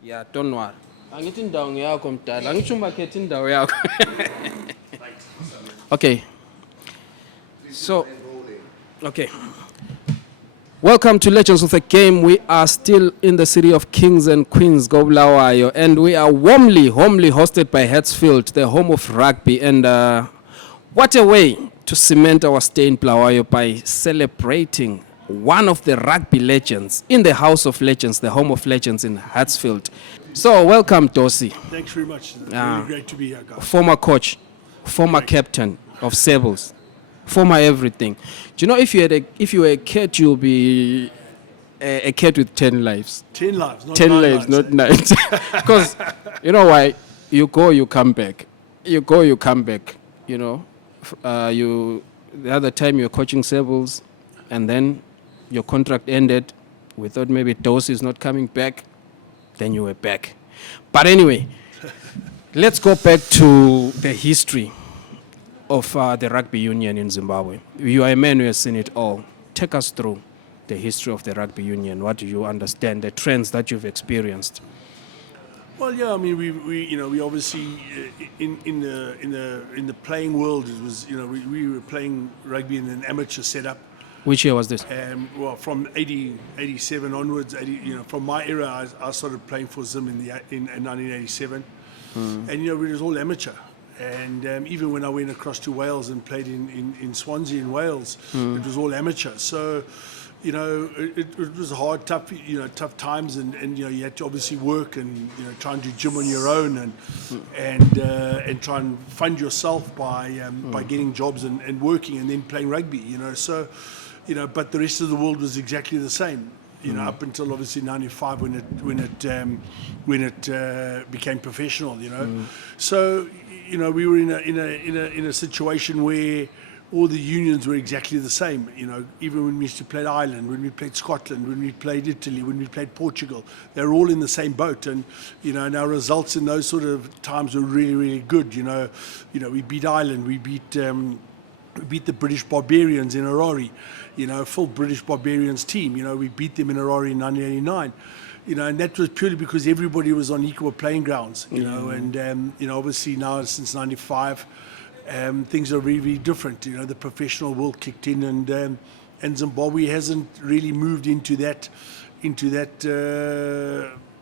Yeah, don't worry. Angithi indawo ngeyakho mdala. Angisho umakhethe indawo yakho. Okay. So, okay. Welcome to Legends of the Game. We are still in the city of Kings and Queens, Gobulawayo, and we are warmly hosted by Hartsfield, the home of rugby. And what a way to cement our stay in Bulawayo by celebrating one of the rugby legends in the House of Legends, the home of legends in Hartsfield. So, welcome, Dosi. Thanks very much. It's really great to be here, guys. Former coach, former captain of Sables, former everything. Do you know if you were a cat, you'll be a cat with 10 lives. 10 lives, not 10 9 lives, not lives. 9. Because you know why? You go, you come back. You go, you come back. You know, the other time you're coaching Sables, and then your contract ended. We thought maybe Dose is not coming back. Then you were back. But anyway, let's go back to the history of the rugby union in Zimbabwe. You are a man who has seen it all. Take us through the history of the rugby union. What do you understand, the trends that you've experienced? Well, yeah, I mean, we obviously in the playing world, it was, we were playing rugby in an amateur setup. Which year was this? Well, from 87 onwards, from my era, I started playing for Zim in 1987, and it was all amateur. And even when I went across to Wales and played in Swansea in Wales, it was all amateur. So, it was hard, tough times, and you had to obviously work and try and do gym on your own and try and fund yourself by getting jobs and working and then playing rugby. So. But the rest of the world was exactly the same. Up until obviously '95 when it became professional. So we were in a situation where all the unions were exactly the same. Even when we used to play Ireland, when we played Scotland, when we played Italy, when we played Portugal, they were all in the same boat. And and our results in those sort of times were really, really good. We beat Ireland, we beat the British Barbarians in Harare. Full British Barbarians team. We beat them in Harare in 1989. And that was purely because everybody was on equal playing grounds. And obviously now since '95, things are really, really different. The professional world kicked in, and Zimbabwe hasn't really moved into that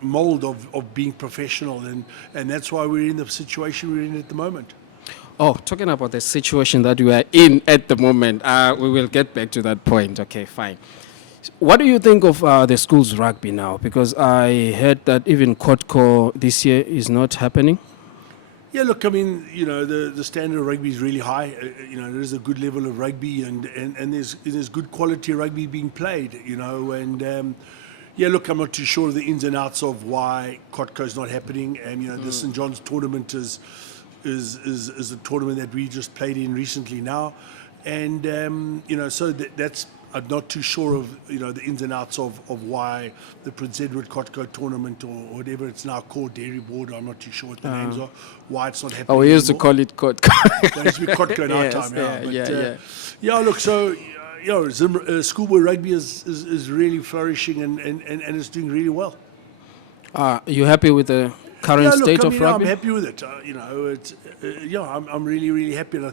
mold of being professional, and that's why we're in the situation we're in at the moment. Oh, talking about the situation that we are in at the moment, we will get back to that point. Okay, fine. What do you think of the school's rugby now? Because I heard that even Kotko this year is not happening. Yeah, look, I mean, the standard of rugby is really high. There is a good level of rugby, and there's good quality rugby being played. Yeah, look, I'm not too sure of the ins and outs of why Kotko is not happening. And the St. John's tournament is a tournament that we just played in recently now, and so that's I'm not too sure of the ins and outs of why the Prince Edward Kotko tournament or whatever it's now called, Dairy Board. I'm not too sure what the names are. Why it's not happening? Oh, we used to call it Kotko. That used to be Kotko in our time. Yeah. Look, so schoolboy rugby is really flourishing and it's doing really well. Are you happy with the current state of rugby? I'm happy with it. I'm really, really happy, and I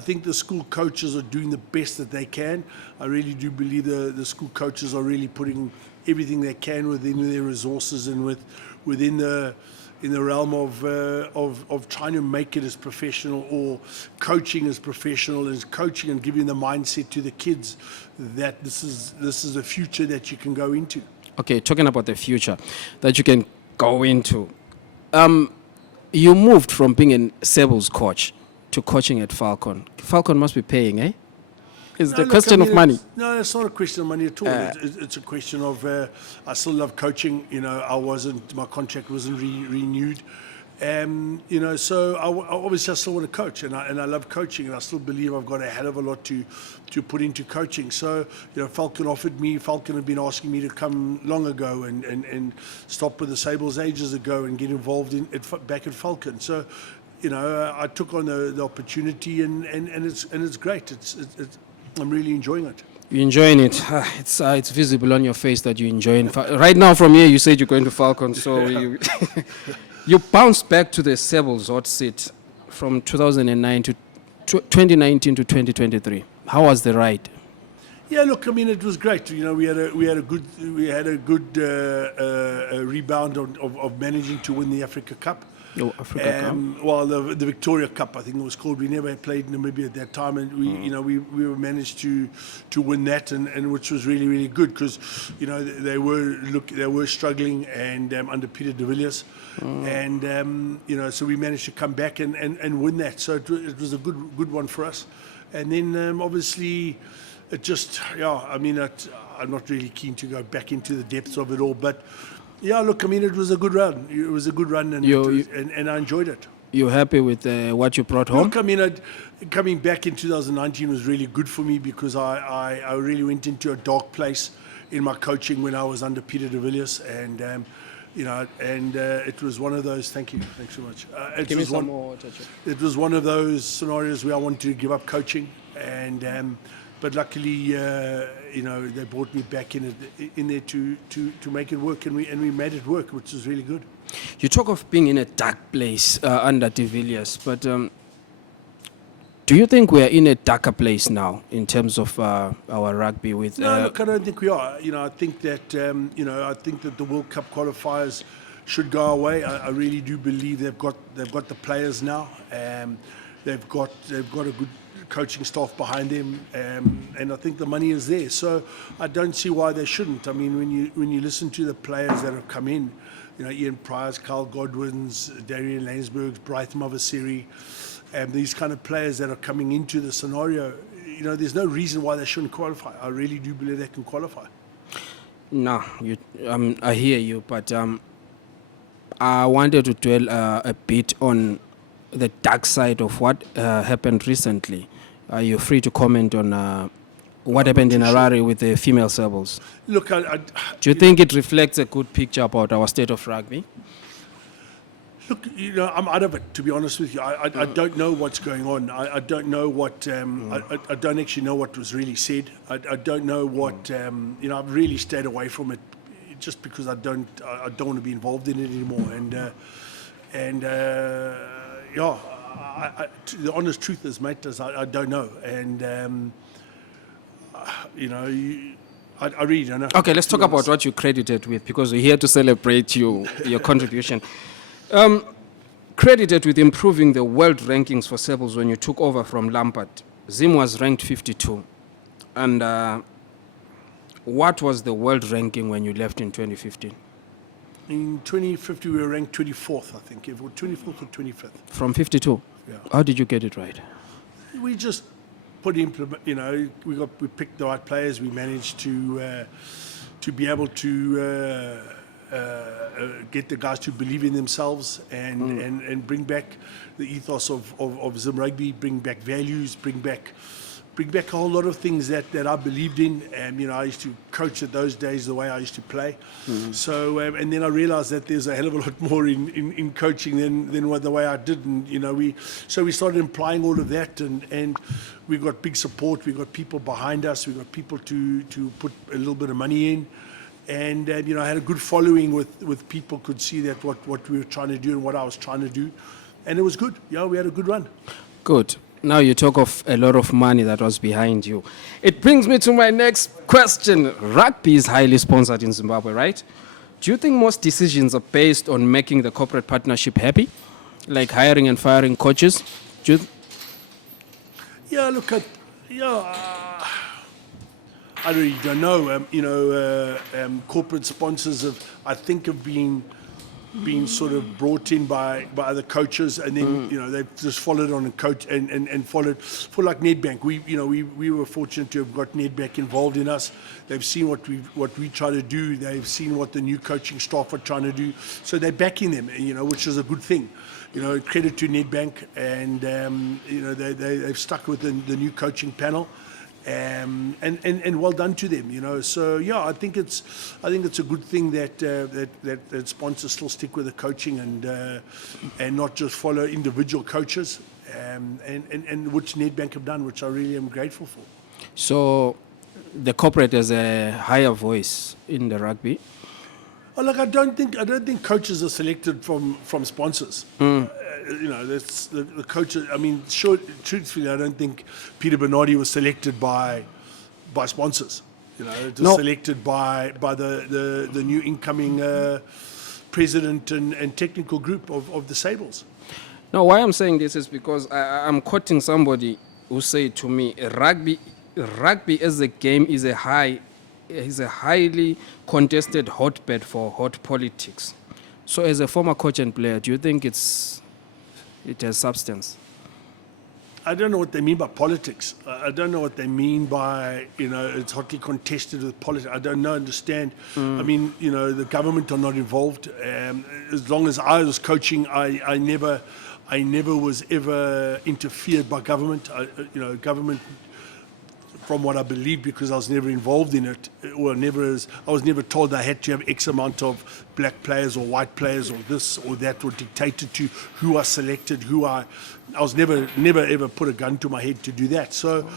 think the school coaches are doing the best that they can. I really do believe the school coaches are really putting everything they can within their resources and within the realm of trying to make it as professional, or coaching as professional as coaching, and giving the mindset to the kids that this is a future that you can go into. Okay, talking about the future that you can go into. You moved from being a Sables coach to coaching at Falcon. Falcon must be paying, eh? Is it a question of money? No, it's not a question of money at all. It's a question of I still love coaching. My contract wasn't renewed. So obviously I still want to coach, and I love coaching, and I still believe I've got a hell of a lot to put into coaching. So Falcon had been asking me to come long ago and stop with the Sables ages ago and get involved back at Falcon. So I took on the opportunity, and it's great. I'm really enjoying it. You're enjoying it. It's visible on your face that you're enjoying. Right now, from here, you said you're going to Falcon, so you you bounced back to the Sables hot seat from 2009 to 2019 to 2023. How was the ride? Yeah, look, I mean, it was great. You know, we had a good rebound of managing to win the Africa Cup. Oh, Africa Cup. Well, the Victoria Cup, I think it was called. We never played Namibia at that time, and we managed to win that, and which was really, really good because they were struggling and under Peter de Villiers, and so we managed to come back and win that. So it was a good one for us, and then obviously. It just, I mean, I'm not really keen to go back into the depths of it all, but look, I mean, it was a good run. It was a good run, and I enjoyed it. You happy with what you brought home? Look, I mean, coming back in 2019 was really good for me because I really went into a dark place in my coaching when I was under Peter de Villiers, and it was one of those. Thanks so much. Give me some more. It was one of those scenarios where I wanted to give up coaching, and. But luckily, they brought me back in there to make it work, and we made it work, which was really good. You talk of being in a dark place under de Villiers, but do you think we are in a darker place now in terms of our rugby? With no, look, I don't think we are. I think that the World Cup qualifiers should go away. I really do believe they've got the players now. They've got a good coaching staff behind them, and I think the money is there. So I don't see why they shouldn't. I mean, when you listen to the players that have come in, Ian Price, Carl Godwin's, Darian Lansberg's, Bryth Mavasiri, and these kind of players that are coming into the scenario, there's no reason why they shouldn't qualify. I really do believe they can qualify. No, I hear you, but I wanted to dwell a bit on the dark side of what happened recently. Are you free to comment on what happened in Harare with the female Sables? Look, do you think it reflects a good picture about our state of rugby? Look, I'm out of it, to be honest with you. I don't know what's going on. I don't know what. I don't actually know what was really said. I don't know what. I've really stayed away from it, just because I don't want to be involved in it anymore. The honest truth is, mate, I don't know, and I really don't know. Okay, let's talk about what you credited with, because we're here to celebrate your contribution. Credited with improving the world rankings for Sables when you took over from Lampard. Zim was ranked 52, and what was the world ranking when you left in 2015? In 2050, we were ranked 24th, I think. 24th or 25th. From 52? Yeah. How did you get it right? We just we picked the right players. We managed to be able to get the guys to believe in themselves and bring back the ethos of Zim Rugby, bring back values, bring back a whole lot of things that I believed in. And, I used to coach at those days the way I used to play. Mm-hmm. So, and then I realized that there's a hell of a lot more in coaching than the way I did. And, we started implying all of that, and we got big support. We got people behind us. We got people to put a little bit of money in. And, I had a good following with people could see that what we were trying to do and what I was trying to do. And it was good. We had a good run. Good. Now you talk of a lot of money that was behind you. It brings me to my next question. Rugby is highly sponsored in Zimbabwe, right? Do you think most decisions are based on making the corporate partnership happy? Like hiring and firing coaches? I really don't know. Corporate sponsors have been sort of brought in by other coaches, and then they've just followed on and coach and followed for like Nedbank. We were fortunate to have got Nedbank involved in us. They've seen what we try to do. They've seen what the new coaching staff are trying to do. So they're backing them, which is a good thing. Credit to Nedbank, and they've stuck with the new coaching panel. And well done to them, So I think it's a good thing that sponsors still stick with the coaching and not just follow individual coaches, and which Nedbank have done, which I really am grateful for. So the corporate has a higher voice in the rugby. Oh, look, I don't think coaches are selected from sponsors. That's the coaches. I mean, sure, truthfully, I don't think Peter Bernardi was selected by sponsors. It was selected by the new incoming president and technical group of the Sables. No, why I'm saying this is because I'm quoting somebody who said to me, rugby as a game is a highly contested hotbed for hot politics. So as a former coach and player, do you think it has substance? I don't know what they mean by politics. I don't know what they mean by, it's hotly contested with politics. I don't understand. I mean, the government are not involved. As long as I was coaching, I never was ever interfered by government. Government, from what I believe, because I was never involved in it, or I was never told I had to have X amount of black players or white players or this or that, or dictated to who I selected, I was never ever put a gun to my head to do that. So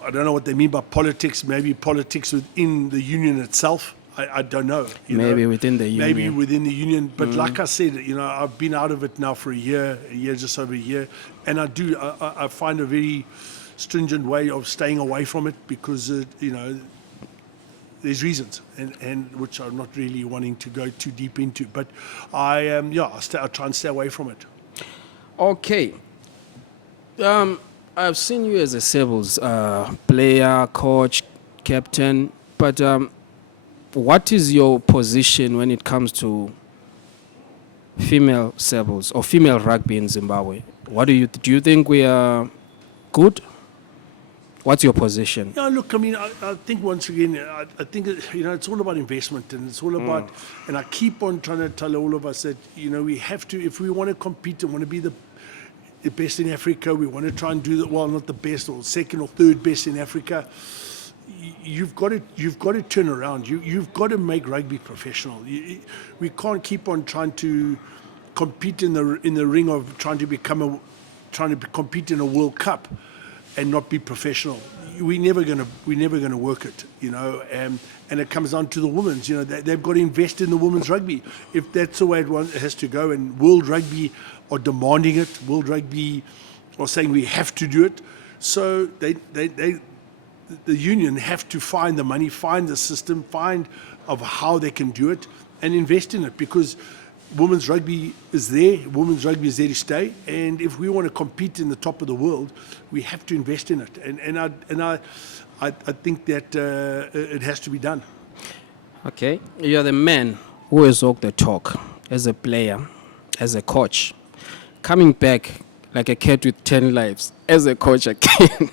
I don't know what they mean by politics. Maybe politics within the union itself. I don't know. Within the union. Maybe within the union. But like I said, I've been out of it now for a year, just over a year, and I find a very stringent way of staying away from it because there's reasons and which I'm not really wanting to go too deep into. But I try and stay away from it. Okay. I've seen you as a Sables player, coach, captain, but what is your position when it comes to female Sables or female rugby in Zimbabwe? Do you think we are good? What's your position? Yeah, look, I mean, I think once again, I think it's all about investment, and it's all about, and I keep on trying to tell all of us that we have to, if we want to compete and want to be the best in Africa, we want to try and do not the best or second or third best in Africa. You've got to turn around. You've got to make rugby professional. We can't keep on trying to compete in the ring of trying to compete in a World Cup and not be professional. We're never gonna work it, and it comes down to the women's. They've got to invest in the women's rugby. If that's the way it has to go, and World Rugby are demanding it, World Rugby are saying we have to do it. So the union have to find the money, find the system, find of how they can do it, and invest in it because women's rugby is there. Women's rugby is there to stay, and if we want to compete in the top of the world, we have to invest in it. And I think that it has to be done. Okay, you're the man who has walked the talk as a player, as a coach, coming back like a cat with 10 lives as a coach again.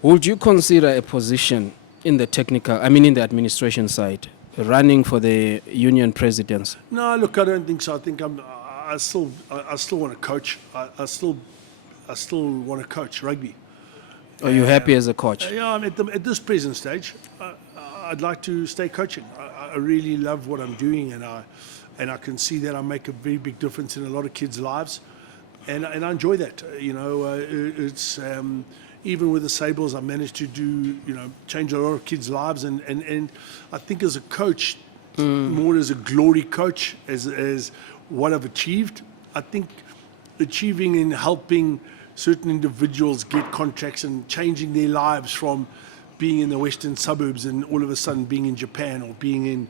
Would you consider a position in the administration side? Running for the union presidency? No, look, I don't think so. I think I still want to coach. I still want to coach rugby. Are you happy as a coach? Yeah, I'm at this present stage. I'd like to stay coaching. I really love what I'm doing, and I can see that I make a very big difference in a lot of kids' lives, and I enjoy that. It's. Even with the Sables, I managed to change a lot of kids' lives, and I think as a coach, more as a glory coach, as what I've achieved, I think achieving and helping certain individuals get contracts and changing their lives from being in the western suburbs and all of a sudden being in Japan or being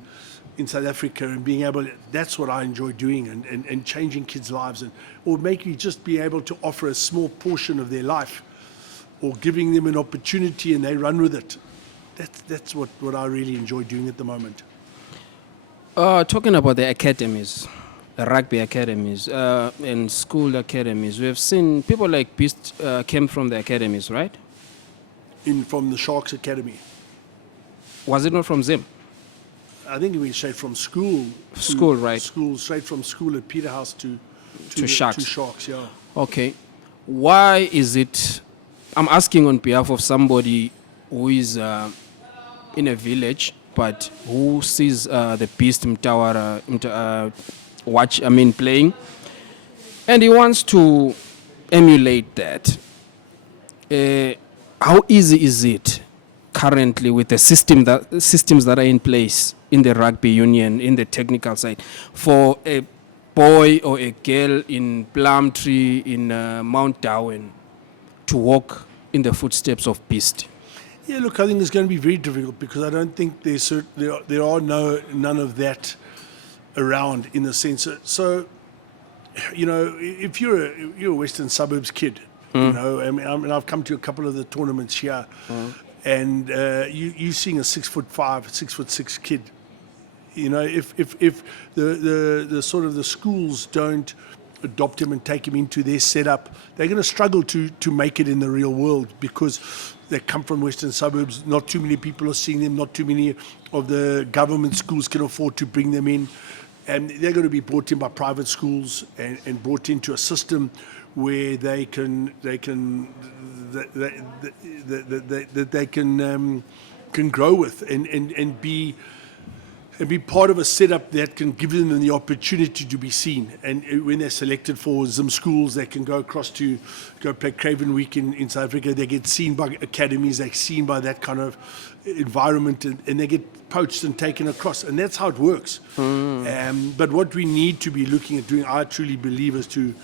in South Africa and being able, that's what I enjoy doing, and changing kids' lives, or making just be able to offer a small portion of their life, or giving them an opportunity and they run with it. That's what I really enjoy doing at the moment. Talking about the academies, the rugby academies and school academies, we have seen people like Beast came from the academies, right? From the Sharks Academy. Was it not from Zim? I think it went straight from school. Right. Straight from school at Peterhouse to Sharks. To Sharks, yeah. Okay. Why is it... I'm asking on behalf of somebody who is in a village, but who sees the Beast Mtawara playing, and he wants to emulate that. How easy is it currently with the systems that are in place in the rugby union, in the technical side, for a boy or a girl in Plumtree, in Mount Darwin, to walk in the footsteps of Beast? Yeah, look, I think it's going to be very difficult because I don't think there are none of that around in the sense. So, you know, if you're a Western Suburbs kid, you know, I mean, I've come to a couple of the tournaments here, and you seeing a 6'5", 6'6" kid. You know, if the sort of the schools don't adopt him and take him into their setup, they're going to struggle to make it in the real world because they come from Western Suburbs. Not too many people are seeing them. Not too many of the government schools can afford to bring them in. And they're going to be brought in by private schools and brought into a system where they can grow with and be part of a setup that can give them the opportunity to be seen. And when they're selected for Zim schools, they can go across to go play Craven Week in South Africa. They get seen by academies, they're seen by that kind of environment, and they get poached and taken across. And that's how it works. But what we need to be looking at doing, I truly believe, is to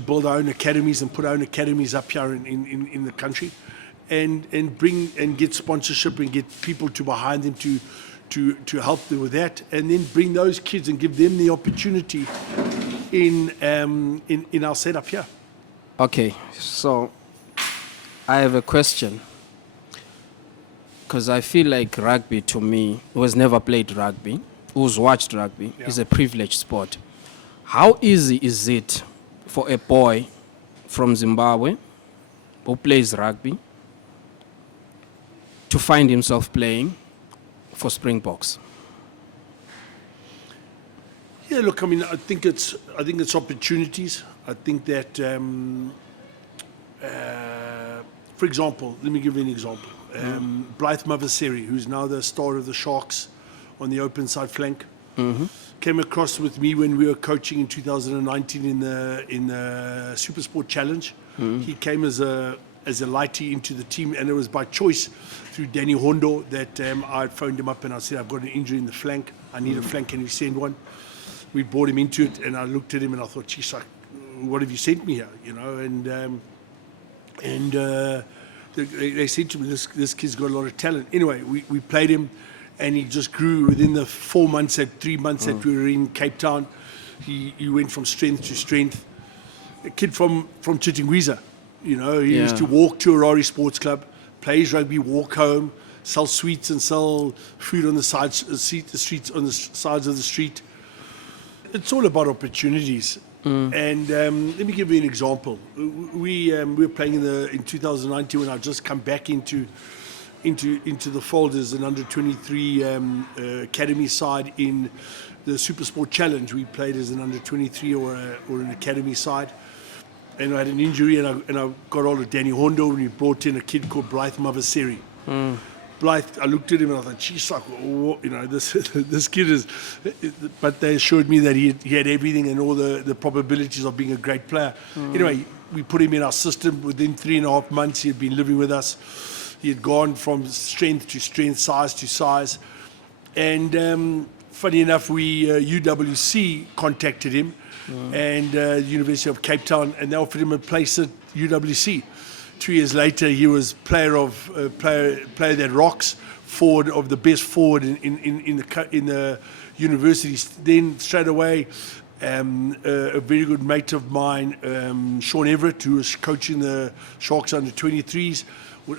build our own academies and put our own academies up here in the country and bring and get sponsorship and get people to behind them to help them with that, and then bring those kids and give them the opportunity in our setup here. Okay, so I have a question, because I feel like rugby, to me, who has never played rugby, who's watched rugby, is a privileged sport. How easy is it for a boy from Zimbabwe who plays rugby to find himself playing for Springboks? Yeah, look, I mean, I think it's opportunities. I think that, for example, let me give you an example. Blythe Mavaseri, who's now the star of the Sharks on the open side flank, came across with me when we were coaching in 2019 in the Super Sport Challenge. He came as a lightie into the team, and it was by choice through Danny Hondo that I phoned him up and I said, I've got an injury in the flank. I need a flank. Can you send one? We brought him into it, and I looked at him and I thought, geez, what have you sent me here? You know, and they said to me, this kid's got a lot of talent. Anyway, we played him, and he just grew within the 3 months that we were in Cape Town. He went from strength to strength. A kid from Chitingwiza. You know, he used to walk to Harare Sports Club, play his rugby, walk home, sell sweets and sell food on the sides of the street. It's all about opportunities. And let me give you an example. We were playing in 2019 when I just come back into the fold as an under 23 academy side in the Super Sport Challenge. We played as an under 23 or an academy side. And I had an injury, and I got hold of Danny Hondo, and he brought in a kid called Blythe Mavaseri. Blythe, I looked at him and I thought, geez, you know, this kid is. But they assured me that he had everything and all the probabilities of being a great player. Anyway, we put him in our system. Within 3.5 months, he had been living with us. He had gone from strength to strength, size to size. And funny enough, UWC contacted him. And the University of Cape Town, and they offered him a place at UWC. 2 years later, he was player that rocks, forward of the best forward in the universities. Then straight away, a very good mate of mine, Sean Everett, who was coaching the Sharks under 23s,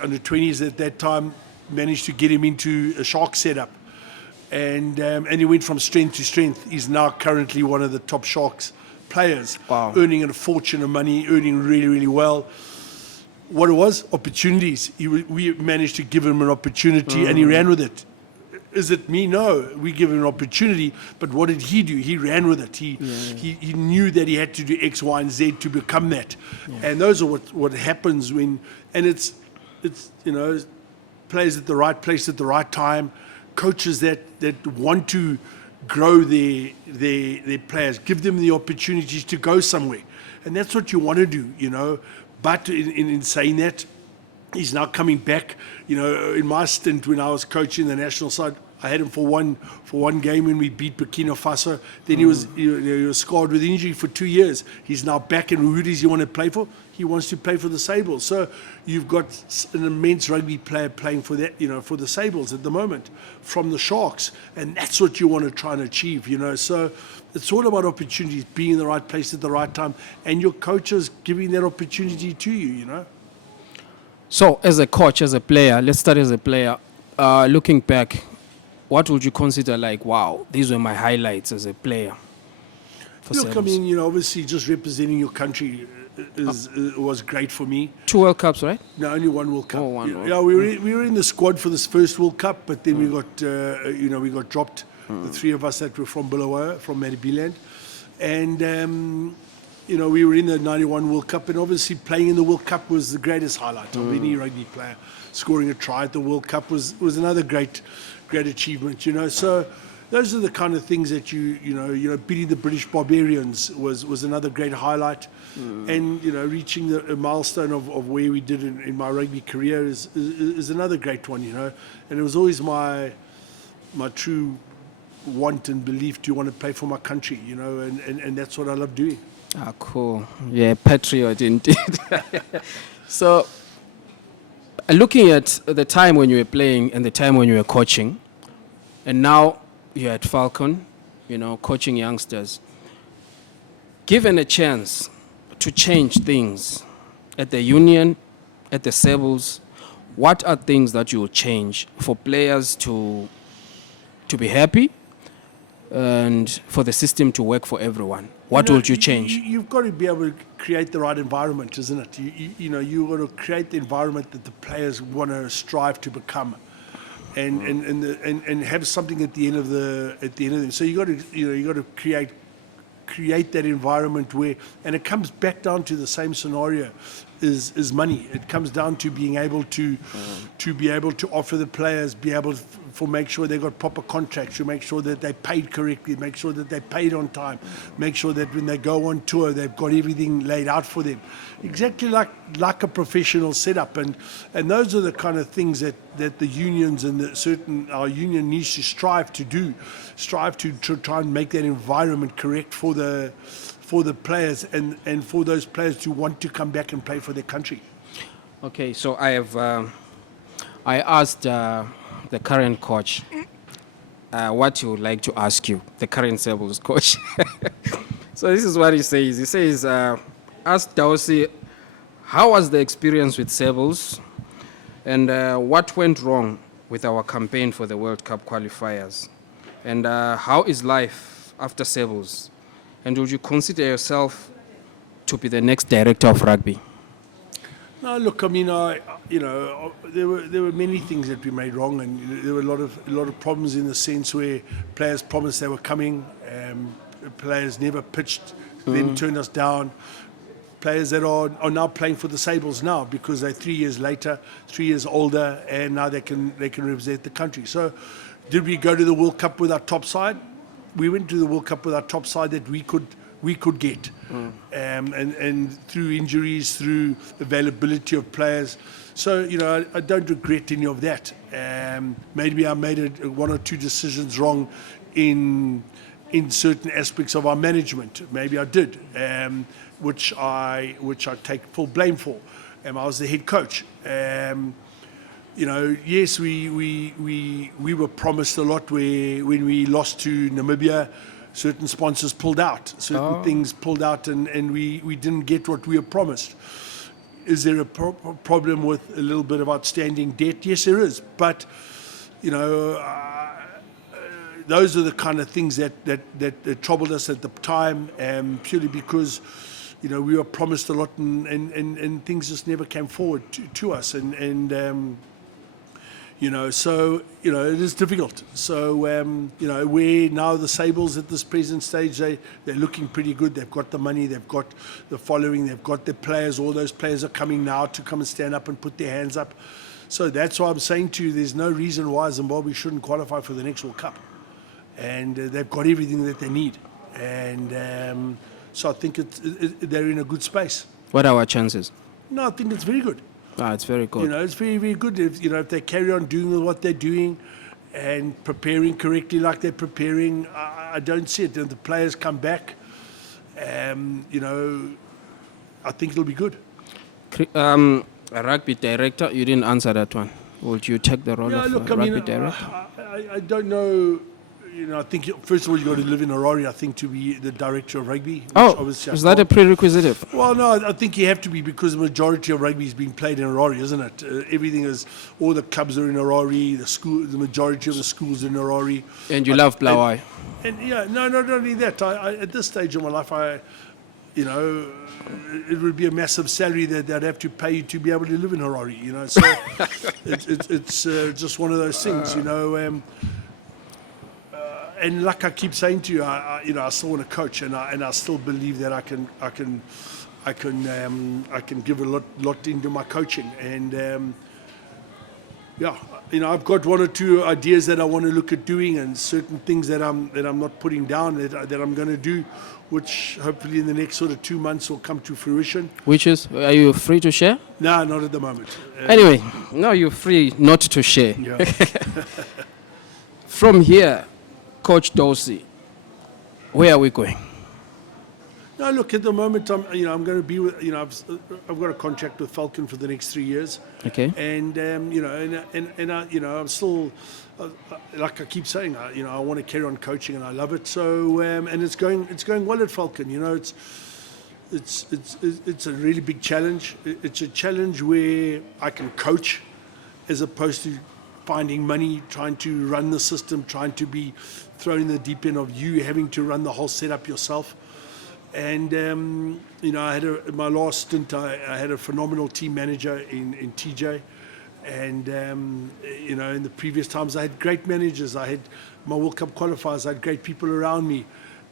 under 20s at that time, managed to get him into a Shark setup. And he went from strength to strength. He's now currently one of the top Sharks players, earning a fortune of money, earning really, really well. What it was? Opportunities. We managed to give him an opportunity, and he ran with it. Is it me? No. We give him an opportunity, but what did he do? He ran with it. He knew that he had to do X, Y, and Z to become that. And those are what happens when, and it's you know, players at the right place at the right time, coaches that want to grow their players, give them the opportunities to go somewhere. And that's what you want to do, you know. But in saying that, He's now coming back. You know, in my stint when I was coaching the national side, I had him for one game when we beat Burkina Faso. Then he was scarred with injury for 2 years. He's now back, and who does he want to play for? He wants to play for the Sables. So you've got an immense rugby player playing for that, you know, for the Sables at the moment from the Sharks, and that's what you want to try and achieve, you know. So it's all about opportunities, being in the right place at the right time, and your coaches giving that opportunity to you, you know. So, as a coach, as a player, let's start as a player. Looking back, what would you consider like, wow, these were my highlights as a player? Look, I mean, you know, obviously just representing your country was great for me. 2 World Cups, right? No, only 1 World Cup. Oh, one World Yeah, we were in the squad for this first World Cup, but then we got dropped. The 3 of us that were from Bulawayo, from Maribiland, and. You know, we were in the 91 World Cup, and obviously playing in the World Cup was the greatest highlight of any rugby player. Scoring a try at the World Cup was another great achievement, you know. So those are the kind of things that you know, beating the British Barbarians was another great highlight. And, you know, reaching a milestone of where we did in my rugby career is another great one, you know. And it was always my true want and belief to want to play for my country, you know, and that's what I love doing. Ah, cool. Yeah, patriot indeed. So, looking at the time when you were playing and the time when you were coaching, and now you're at Falcon, you know, coaching youngsters. Given a chance to change things at the union, at the Sables, what are things that you will change for players to be happy and for the system to work for everyone? What would you change? You've got to be able to create the right environment, isn't it? You know, you've got to create the environment that the players want to strive to become, and have something at the end of them. So you got to create that environment where, and it comes back down to the same scenario, is money. It comes down to being able to be able to offer the players, be able to make sure they got proper contracts, to make sure that they paid correctly, make sure that they paid on time, make sure that when they go on tour they've got everything laid out for them, exactly like a professional setup. And those are the kind of things that the unions and our union needs to strive to try and make that environment correct for the players and for those players to want to come back and play for their country. Okay, so I asked the current coach what he would like to ask you, the current Sables coach. So this is what he says. He says, ask Dawson, how was the experience with Sables, and what went wrong with our campaign for the World Cup qualifiers, and how is life after Sables? And would you consider yourself to be the next director of rugby? No, look, I mean, there were many things that we made wrong, and there were a lot of problems in the sense where players promised they were coming, players never pitched, then turned us down. Players that are now playing for the Sables now because they're 3 years later, 3 years older, and now they can represent the country. So, did we go to the World Cup with our top side? We went to the World Cup with our top side that we could get, and through injuries, through availability of players. So, you know, I don't regret any of that. Maybe I made one or two decisions wrong in certain aspects of our management. Maybe I did, which I take full blame for. I was the head coach. You know, yes, we were promised a lot when we lost to Namibia. Certain sponsors pulled out, certain things pulled out, and we didn't get what we were promised. Is there a problem with a little bit of outstanding debt? Yes, there is. But, you know, those are the kind of things that troubled us at the time, purely because, you know, we were promised a lot and things just never came forward to us. You know, so, you know, it is difficult. So, you know, we're now the Sables at this present stage, they're looking pretty good. They've got the money, they've got the following, they've got the players. All those players are coming now to come and stand up and put their hands up. So that's why I'm saying to you, there's no reason why Zimbabwe shouldn't qualify for the next World Cup. And they've got everything that they need. And so I think they're in a good space. What are our chances? No, I think it's very good. It's very good. You know, it's very, very good. If they carry on doing what they're doing and preparing correctly like they're preparing, I don't see it. The players come back, you know, I think it'll be good. A rugby director, you didn't answer that one. Would you take the role of rugby director? I don't know. You know, I think first of all you got to live in Harare. I think to be the director of rugby. Is that a prerequisite? Well, no, I think you have to be because the majority of rugby is being played in Harare, isn't it? Everything is. All the clubs are in Harare. The majority of the schools are in Harare. And you love Blauai. And yeah, no, not only that. At this stage of my life, you know, it would be a massive salary that they'd have to pay you to be able to live in Harare. You know, so it's just one of those things. You know. And like I keep saying to you, you know, I still want to coach, and I still believe that I can give a lot into my coaching, and yeah, you know, I've got one or two ideas that I want to look at doing, and certain things that I'm not putting down that I'm going to do, which hopefully in the next sort of 2 months will come to fruition. Which is, are you free to share? No, not at the moment. Anyway, no, you're free not to share. Yeah. From here, Coach Dawson, where are we going? No, look, at the moment, I'm going to be with, you know, I've got a contract with Falcon for the next 3 years. Okay. And, you know, and I, you know, I'm still, like I keep saying, you know, I want to carry on coaching and I love it. So, and it's going well at Falcon. You know, it's a really big challenge. It's a challenge where I can coach as opposed to finding money, trying to run the system, trying to be thrown in the deep end of you having to run the whole setup yourself. And, you know, I had my last stint, I had a phenomenal team manager in TJ. And, you know, in the previous times, I had great managers. I had my World Cup qualifiers. I had great people around me.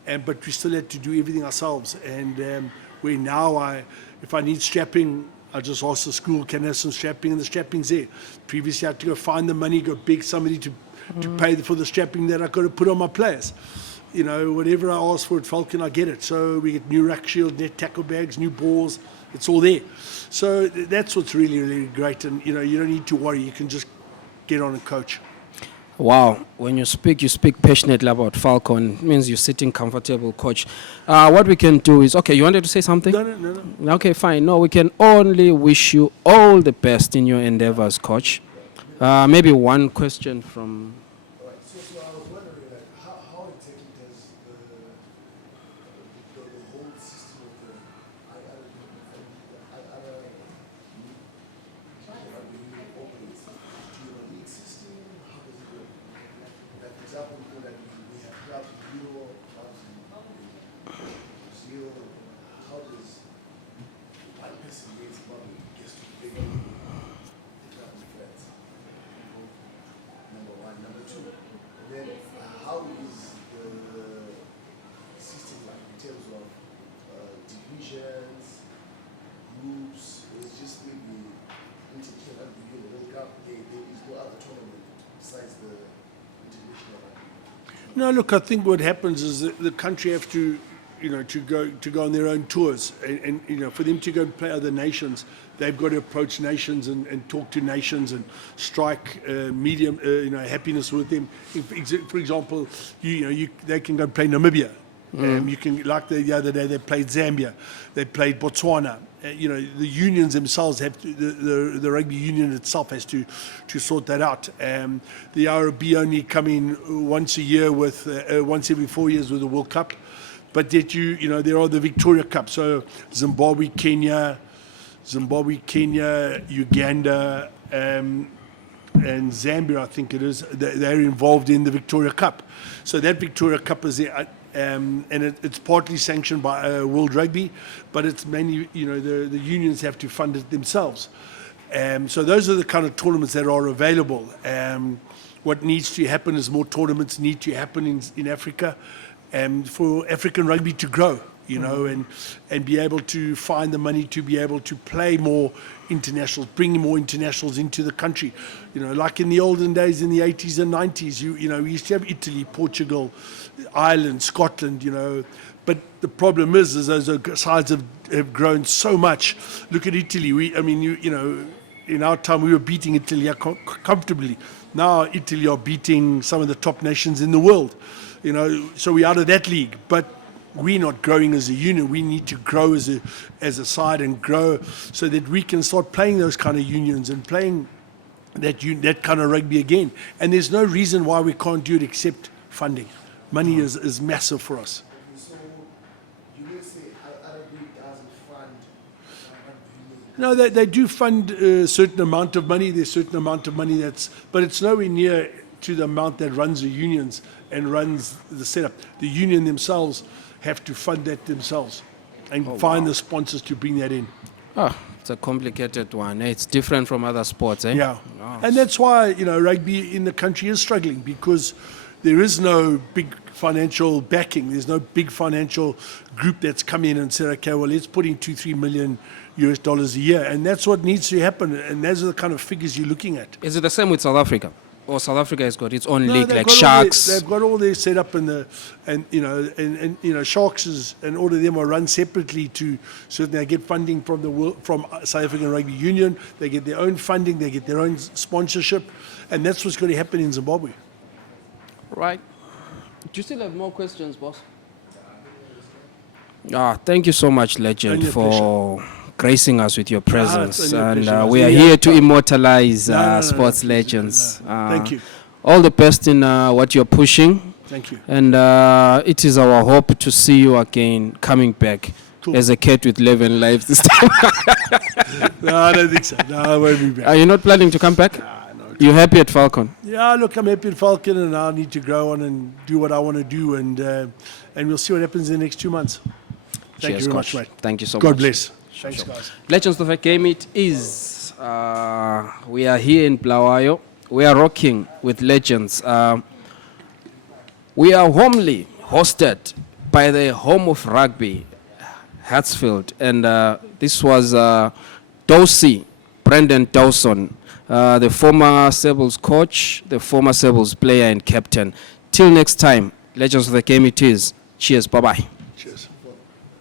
But we still had to do everything ourselves. And where now, if I need strapping, I just ask the school, can I have some strapping? And the strapping's there. Previously, I had to go find the money, go beg somebody to pay for the strapping that I got to put on my players. You know, whatever I ask for at Falcon, I get it. So we get new rack shield, net tackle bags, new balls. It's all there. So that's what's really, really great. And, you know, you don't need to worry. You can just get on and coach. Wow. When you speak passionately about Falcon. It means you're sitting comfortable, Coach. What we can do is, okay, you wanted to say something? No. Okay, fine. No, we can only wish you all the best in your endeavors, Coach. Maybe one question from... So I was wondering, like, how exactly does the whole system of the operates? Do you have a league system? How does it work? Like, for example, we have clubs in Europe, clubs in Brazil. How does one person makes money gets to pay the club in France? Number one. Number two, then how is the system like in terms of divisions, groups? It's just maybe international rugby, the World Cup. There is no other tournament besides the international rugby. No, look, I think what happens is that the country have to, you know, to go on their own tours, and you know, for them to go and play other nations, they've got to approach nations and talk to nations and strike medium, you know, happiness with them. For example, they can go and play Namibia. You can, like the other day, they played Zambia, they played Botswana. You know, the unions themselves have to, the rugby union itself has to sort that out. The RB only come in once a year with once every 4 years with the World Cup, but yet you know, there are the Victoria Cup. So Zimbabwe, Kenya, Uganda, and Zambia, I think it is. They're involved in the Victoria Cup. So that Victoria Cup is there. And it's partly sanctioned by World Rugby, but it's mainly, you know, the unions have to fund it themselves. So those are the kind of tournaments that are available. What needs to happen is more tournaments need to happen in Africa, for African rugby to grow, you know, and be able to find the money to be able to play more internationals, bring more internationals into the country. You know, like in the olden days in the 80s and 90s, you know, we used to have Italy, Portugal, Ireland, Scotland, you know. But the problem is those sides have grown so much. Look at Italy. You know, in our time, we were beating Italy comfortably. Now Italy are beating some of the top nations in the world. You know, so we're out of that league. But we're not growing as a unit. We need to grow as a side and grow so that we can start playing those kind of unions and playing that kind of rugby again. And there's no reason why we can't do it except funding. Money is massive for us. So you will say Arabic doesn't fund rugby union. No, they do fund a certain amount of money. There's a certain amount of money but it's nowhere near to the amount that runs the unions and runs the setup. The union themselves have to fund that themselves and find the sponsors to bring that in. Oh, it's a complicated one. It's different from other sports, eh? Yeah. Oh. And that's why, you know, rugby in the country is struggling because there is no big financial backing. There's no big financial group that's come in and said, okay, well, let's put in $2-3 million a year. And that's what needs to happen. And those are the kind of figures you're looking at. Is it the same with South Africa? Or South Africa has got its own No, league, they've like got Sharks? they've got all their set up and Sharks and all of them are run separately to certainly they get funding from South African Rugby Union. They get their own funding, they get their own sponsorship, and that's what's going to happen in Zimbabwe. Right. Do you still have more questions, boss? Thank you so much, Legend, Only a for gracing us with your presence. it's only a And pleasure. we are We here have to fun. immortalize No, sports please, legends. Thank you. All the best in what you're pushing. Thank you. And it is our hope to see you again coming back Cool. as a cat with 11 lives this time. No, I don't think so. No, I won't be back. Are you not planning to come back? No. You happy at Falcon? Yeah, look, I'm happy at Falcon and I need to grow on and do what I want to do and we'll see what happens in the next 2 months. Thank Cheers, you very much, Coach. mate. Thank you so God much. bless. Thanks, guys. Legends of the Game it is. We are here in Blawayo. We are rocking with legends. We are warmly hosted by the home of rugby, Hartsfield. And this was Brendon Dawson, the former Sables coach, the former Sables player and captain. Till next time, Legends of the Game it is. Cheers. Bye-bye.